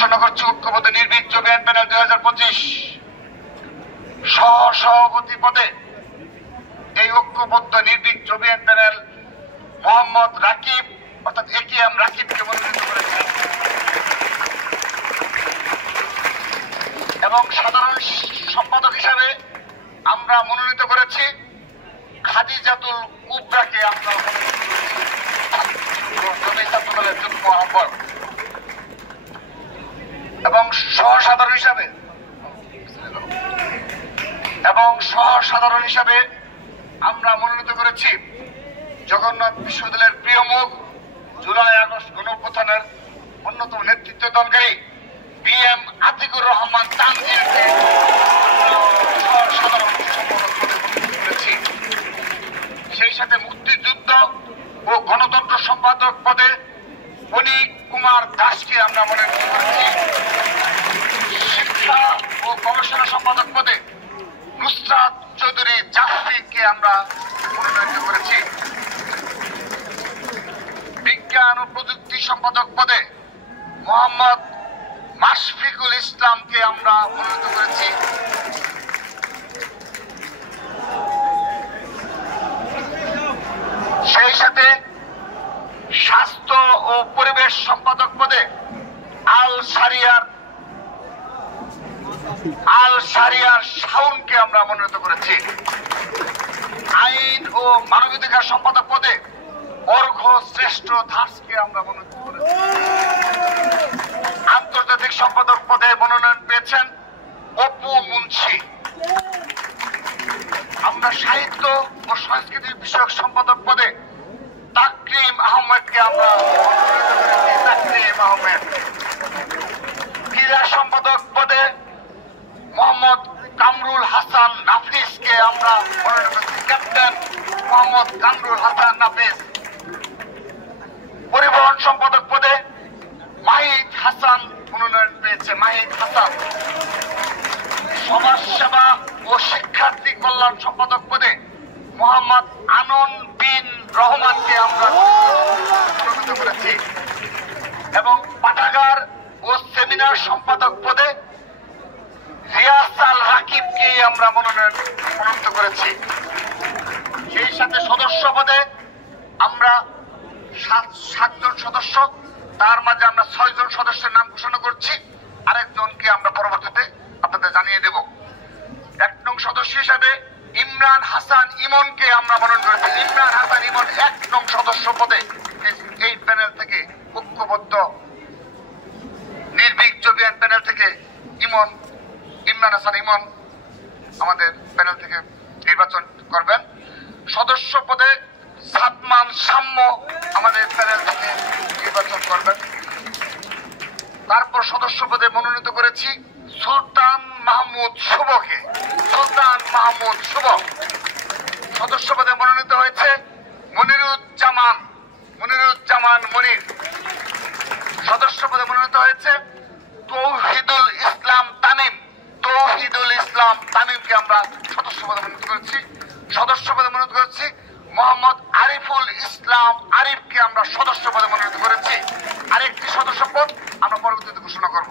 ঘোষণা করছি ঐক্যবদ্ধ নির্ভীক জবিয়ান প্যানেল 2025 সহ-সভাপতি পদে এই ঐক্যবদ্ধ নির্ভীক জবিয়ান প্যানেল মোহাম্মদ রাকিব অর্থাৎ AKM রাকিবকে মনোনীত করেছে এবং সাধারণ সম্পাদক হিসাবে আমরা মনোনীত করেছি খাদিজাতুল কুবরাকে আমরা ছাত্রদলের যুগ্ম আহ্বায়ক এবং সহ-সাধারণ হিসাবে আমরা মনোনীত করেছি জগন্নাথ বিশ্ববিদ্যালয়ের প্রিয় মুখ জুলাই আগস্ট গণঅভ্যুত্থানের অন্যতম নেতৃত্ব দানকারী BM আতিকুর রহমান তানজিলকে সহ-সাধারণ সম্পাদক পদে মনোনীত করেছি। সেই সাথে মুক্তিযুদ্ধ ও গণতন্ত্র সম্পাদক পদে অনিক কুমার দাসকে আমরা মনোনীত করেছি। শিক্ষা ও গবেষণা সম্পাদক পদে নুসরাত চৌধুরী জাফরিকে আমরা মনোনীত করেছি। বিজ্ঞান ও প্রযুক্তি সম্পাদক পদে মোহাম্মদ মাশফিকুল ইসলামকে আমরা মনোনীত করেছি। সেই সাথে স্বাস্থ্য ও পরিবেশ সম্পাদক পদে আল শারিয়ার শাওনকে আমরা মনোনীত করেছি। আইন ও মানবাধিকার সম্পাদক পদে অর্ঘ শ্রেষ্ঠ দাসকে আমরা মনোনীত করেছি। আন্তর্জাতিক সম্পাদক পদে মনোনয়ন পেয়েছেন অপু মুন্সি। আমরা সাহিত্য ও সংস্কৃতি বিষয়ক সম্পাদক পদে তাকরিম আহমেদকে আমরা মনোনীত করেছি। তাকরিম আহমেদ। ক্রীড়া সম্পাদক পদে মোহাম্মদ কামরুল হাসান নাফিসকে আমরা মনোনীত করেছি। ক্যাপ্টেন মোহাম্মদ কামরুল হাসান নাফিস। পরিবহন সম্পাদক পদে মাহিদ হাসান মনোনয়ন পেয়েছে। মাহিদ হাসান। সমাজ সেবা ও শিক্ষার্থী কল্যাণ সম্পাদক পদে মোহাম্মদ আনন বিন রহমানকে আমরা মনোনীত করেছি এবং পাঠাগার ও সেমিনার সম্পাদক পদে রিয়াসাল রাকিবকে আমরা মনোনীত করেছি। সেই সাথে সদস্য পদে আমরা 7 জন সদস্য, তার মাঝে আমরা 6 জন সদস্যের নাম ঘোষণা করছি, আরেকজনকে আমরা পরবর্তীতে আপনাদের জানিয়ে দেব। 1 নং সদস্য হিসাবে ইমরান হাসান ইমনকে আমরা মনোনীত করেছি। ইমরান হাসান ইমন 1 নং সদস্য পদে এই প্যানেল থেকে ঐক্যবদ্ধ নির্ভীক জবিয়ান প্যানেল থেকে ইমরান হাসান ইমন আমাদের প্যানেল থেকে নির্বাচন করবেন। সদস্য পদে সাদমান সাম্য আমাদের প্যানেল থেকে নির্বাচন করবেন। তারপর সদস্য পদে মনোনীত করেছি সুলতান মাহমুদ শুভকে। সুলতান মাহমুদ শুভ। সদস্য পদে মনোনীত হয়েছে মনিরুজ্জামান মনির। সদস্য পদে মনোনীত হয়েছে তৌহিদুল ইসলাম তামিমকে আমরা সদস্য পদে মনোনীত করেছি। সদস্য পদে মনোনীত করেছি মোহাম্মদ আরিফুল ইসলাম আরিফকে আমরা সদস্য পদে মনোনীত করেছি। আরেকটি সদস্য পদ আমরা পরবর্তীতে ঘোষণা করব।